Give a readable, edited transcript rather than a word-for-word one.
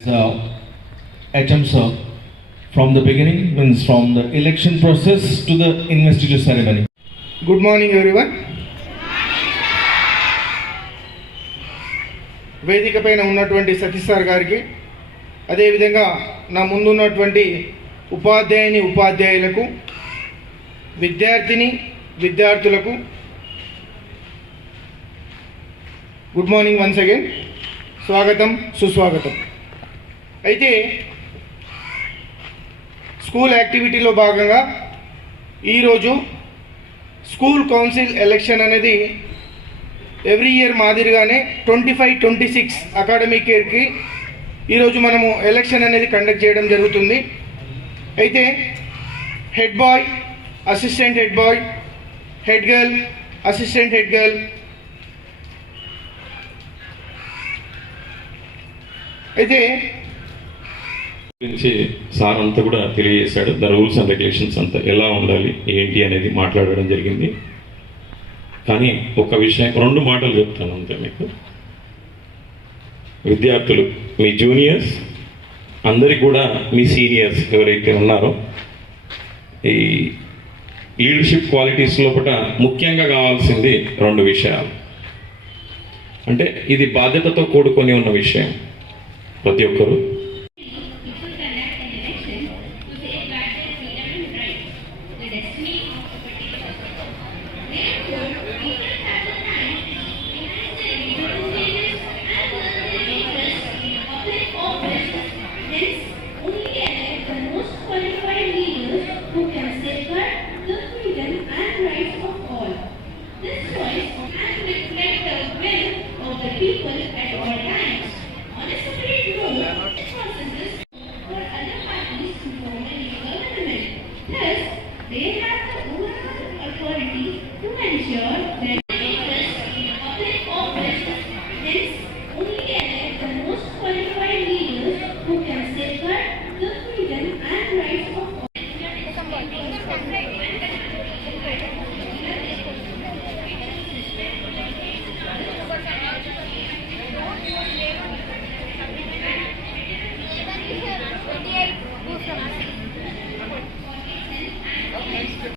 Attempts from the beginning, means from the election process to the investiture ceremony. Good morning everyone. వేదిక పైన ఉన్నటువంటి సతీష్ సార్ గారికి, అదేవిధంగా నా ముందున్నటువంటి ఉపాధ్యాయులకు, విద్యార్థులకు గుడ్ మార్నింగ్ వన్స్ అగైన్, స్వాగతం సుస్వాగతం. అయితే స్కూల్ యాక్టివిటీలో భాగంగా ఈరోజు స్కూల్ కౌన్సిల్ ఎలక్షన్ అనేది ఎవ్రీ ఇయర్ మాదిరిగానే 25-26 అకాడమిక్ ఇయర్కి ఈరోజు మనము ఎలక్షన్ అనేది కండక్ట్ చేయడం జరుగుతుంది. అయితే head bye, assistant head bye, head girl, assistant head girl, అయితే గురించి సార్ అంతా కూడా తెలియజేశాడు. ద రూల్స్ అండ్ రెగ్యులేషన్స్ అంతా ఎలా ఉండాలి ఏంటి అనేది మాట్లాడడం జరిగింది. కానీ ఒక విషయం, 2 మాటలు చెప్తాను అంతే మీకు. విద్యార్థులు, మీ జూనియర్స్ అందరికి కూడా మీ సీనియర్స్ ఎవరైతే ఉన్నారో ఈ లీడర్షిప్ క్వాలిటీస్ లోపల ముఖ్యంగా కావాల్సింది 2 విషయాలు. అంటే ఇది బాధ్యతతో కూడుకొని ఉన్న విషయం. ప్రతి ఒక్కరు they have